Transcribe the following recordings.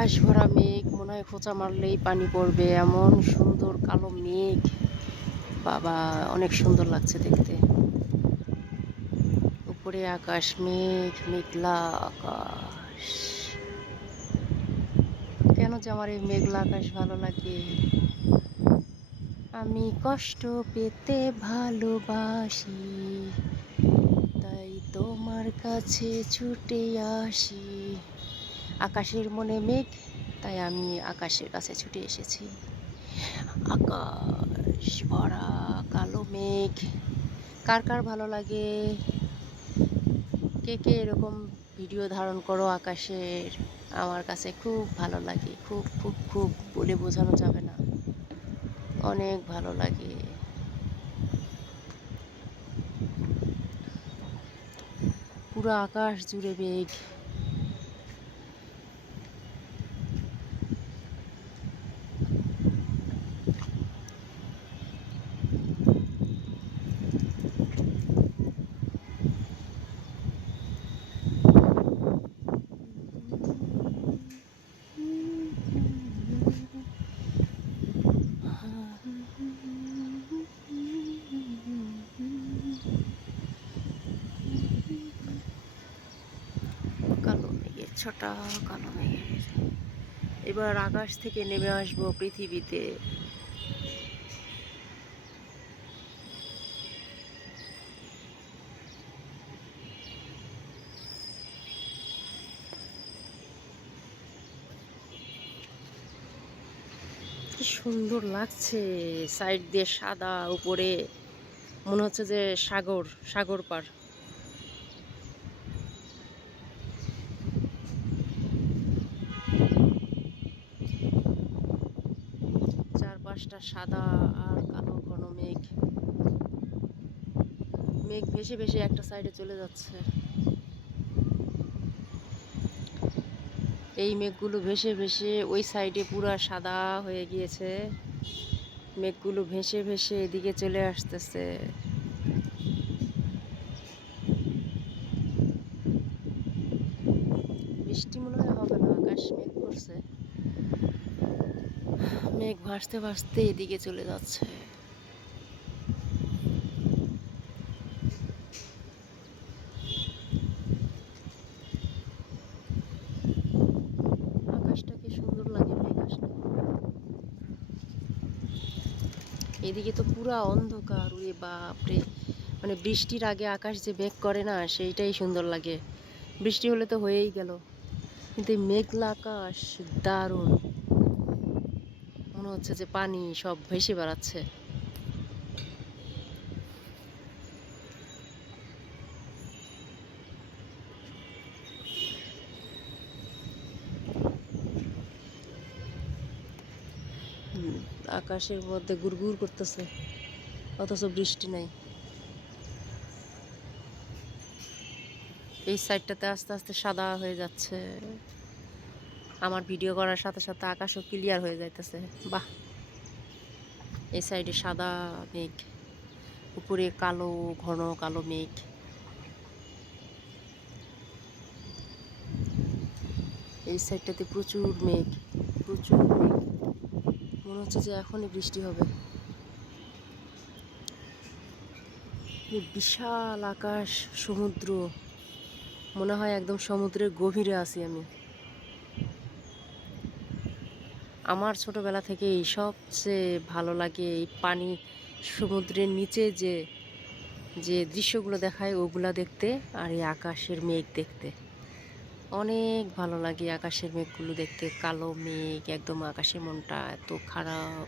আকাশ ভরা মেঘ, মনে হয় খোঁচা মারলেই পানি পড়বে, এমন সুন্দর কালো মেঘ। বাবা, অনেক সুন্দর লাগছে দেখতে। উপরে আকাশ, মেঘ, মেঘলা আকাশ। কেন যে আমার এই মেঘলা আকাশ ভালো লাগে। আমি কষ্ট পেতে ভালোবাসি, তাই তোমার কাছে ছুটে আসি। আকাশের মনে মেঘ, তাই আমি আকাশের কাছে ছুটে এসেছি। আকাশ ভরা কালো মেঘ। কার কার ভালো লাগে? কে কে এরকম ভিডিও ধারণ করো আকাশের? আমার কাছে খুব ভালো লাগে, খুব খুব খুব, বলে বোঝানো যাবে না, অনেক ভালো লাগে। পুরো আকাশ জুড়ে মেঘ। কালো মেঘের ছটা, কালো মেঘের। এবার আকাশ থেকে নেমে আসবো পৃথিবীতে। কি সুন্দর লাগছে, সাইড দিয়ে সাদা, উপরে মনে হচ্ছে যে সাগর, সাগর পার। চারপাশটা সাদা আর কালো ঘন মেঘ। মেঘ ভেসে ভেসে একটা সাইডে চলে যাচ্ছে। এই মেঘগুলো ভেসে ভেসে ওই সাইডে পুরা সাদা হয়ে গিয়েছে। মেঘগুলো ভেসে ভেসে এদিকে চলে আসতেছে। বৃষ্টি মনে হয় হবে না, আকাশ মেঘ করছে। মেঘ ভাসতে ভাসতে এদিকে চলে যাচ্ছে। আকাশটা কি সুন্দর লাগে মেঘ আসলে। এদিকে তো পুরা অন্ধকার, ওরে বাপরে। মানে বৃষ্টির আগে আকাশ যে মেঘ করে না, সেইটাই সুন্দর লাগে। বৃষ্টি হলে তো হয়েই গেল, কিন্তু এই মেঘলা আকাশ দারুণ। মনে হচ্ছে যে পানি সব ভেসে বেড়াচ্ছে। আকাশের মধ্যে গুড়গুড় করতেছে, অথচ বৃষ্টি নাই। এই সাইডটাতে আস্তে আস্তে সাদা হয়ে যাচ্ছে। আমার ভিডিও করার সাথে সাথে আকাশও ক্লিয়ার হয়ে যাইতেছে। বাহ! এই সাইডে সাদা মেঘ, উপরে কালো, ঘন কালো মেঘ। এই সাইডটাতে প্রচুর মেঘ, প্রচুর মেঘ। মনে হচ্ছে যে এখনই বৃষ্টি হবে। এই বিশাল আকাশ, সমুদ্র, মনে হয় একদম সমুদ্রের গভীরে আছি আমি। আমার ছোটবেলা থেকেই সবচেয়ে ভালো লাগে এই পানি, সমুদ্রের নিচে যে যে দৃশ্যগুলো দেখায় ওগুলা দেখতে, আর এই আকাশের মেঘ দেখতে অনেক ভালো লাগে। আকাশের মেঘগুলো দেখতে, কালো মেঘ একদম, আকাশের মনটা এত খারাপ,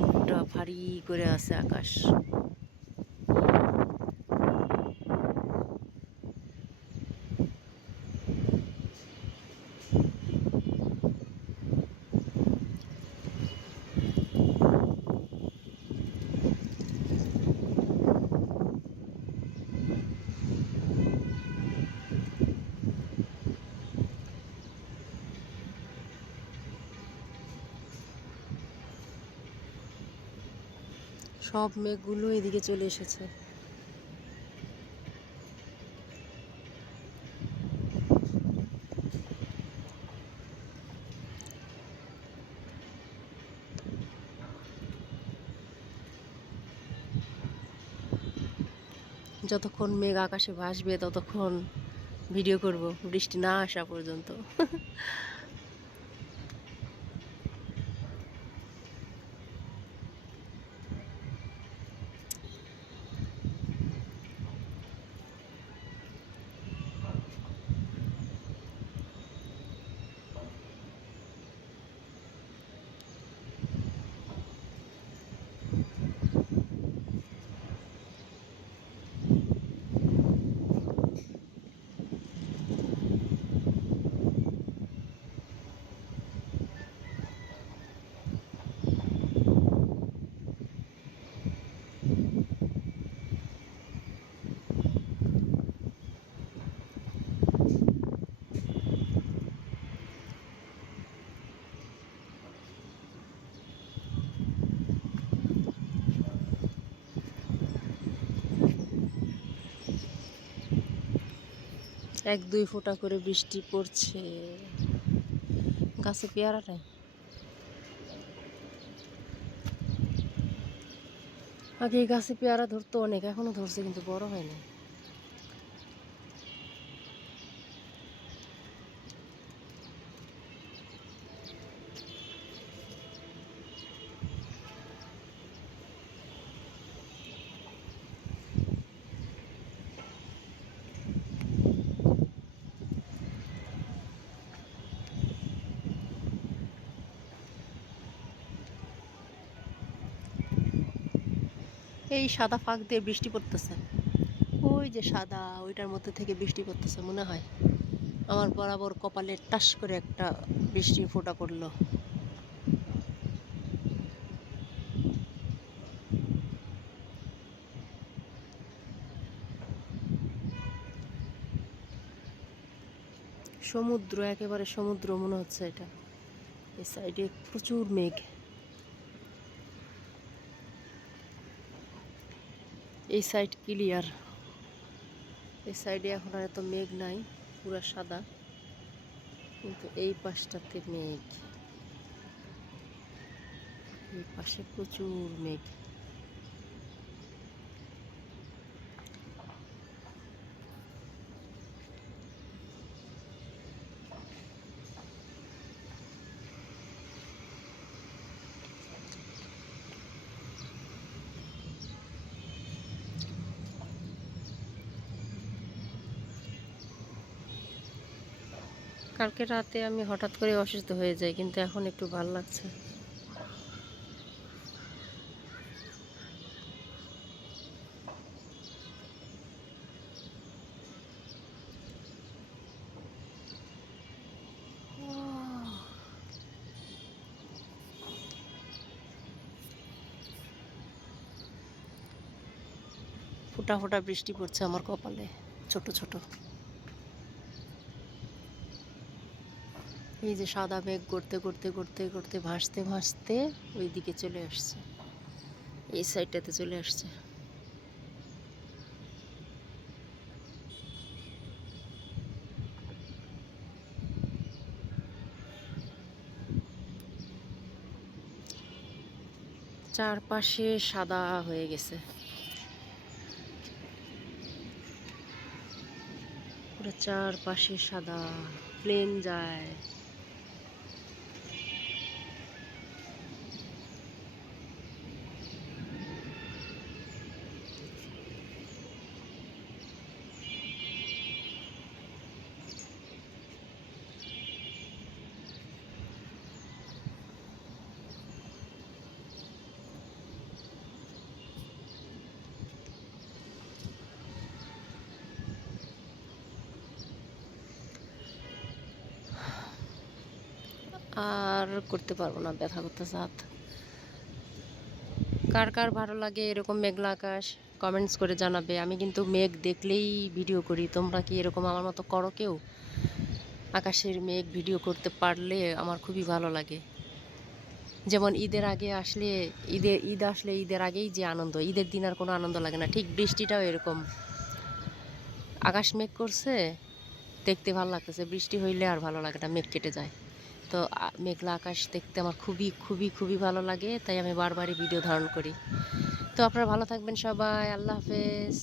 মুখটা ভারী করে আছে আকাশ। সব মেঘগুলো এদিকে চলে এসেছে। যতক্ষণ মেঘ আকাশে ভাসবে ততক্ষণ ভিডিও করব, বৃষ্টি না আসা পর্যন্ত। এক দুই ফোঁটা করে বৃষ্টি পড়ছে। গাছে পেয়ারা নাই। আগে এই গাছে পেয়ারা ধরতো অনেক, এখনো ধরছে কিন্তু বড় হয়নি। এই সাদা ফাঁক দিয়ে বৃষ্টি পড়তেছে, ওই যে সাদা ওইটার মধ্যে থেকে বৃষ্টি পড়তেছে মনে হয়। আমার বরাবর কপালে টাস করে একটা বৃষ্টির ফোঁটা পড়লো। সমুদ্র, একেবারে সমুদ্র মনে হচ্ছে এটা। এই সাইডে প্রচুর মেঘ। এই সাইড ক্লিয়ার, এই সাইডে এখন আর এত মেঘ নাই, পুরা সাদা। কিন্তু এই পাশটাতে মেঘ, এই পাশে প্রচুর মেঘ। কালকে রাতে আমি হঠাৎ করে অসুস্থ হয়ে যাই, কিন্তু এখন একটু ভালো লাগছে। ফোঁটা ফোঁটা বৃষ্টি পড়ছে আমার কপালে, ছোট ছোট। এই যে সাদা মেঘ করতে করতে করতে করতে ভাসতে ভাসতে ওই দিকে চলে আসছে, এই সাইডটাতে চলে আসছে। চারপাশে সাদা হয়ে গেছে, পুরো চারপাশে সাদা, প্লেন যায়। আর করতে পারবো না, ব্যথা করতেছে হাত। কার কার ভালো লাগে এরকম মেঘলা আকাশ, কমেন্টস করে জানাবে। আমি কিন্তু মেঘ দেখলেই ভিডিও করি, তোমরা কি এরকম আমার মতো করো কেউ? আকাশের মেঘ ভিডিও করতে পারলে আমার খুবই ভালো লাগে। যেমন ঈদের আগে আসলে, ঈদ আসলে ঈদের আগেই যে আনন্দ, ঈদের দিন আর কোনো আনন্দ লাগে না, ঠিক বৃষ্টিটাও এরকম। আকাশ মেঘ করছে, দেখতে ভালো লাগতেছে, বৃষ্টি হইলে আর ভালো লাগে না, মেঘ কেটে যায়। তো মেঘলা আকাশ দেখতে আমার খুবই খুবই খুবই ভালো লাগে, তাই আমি বারবারই ভিডিও ধারণ করি। তো আপনারা ভালো থাকবেন সবাই, আল্লাহ হাফেজ।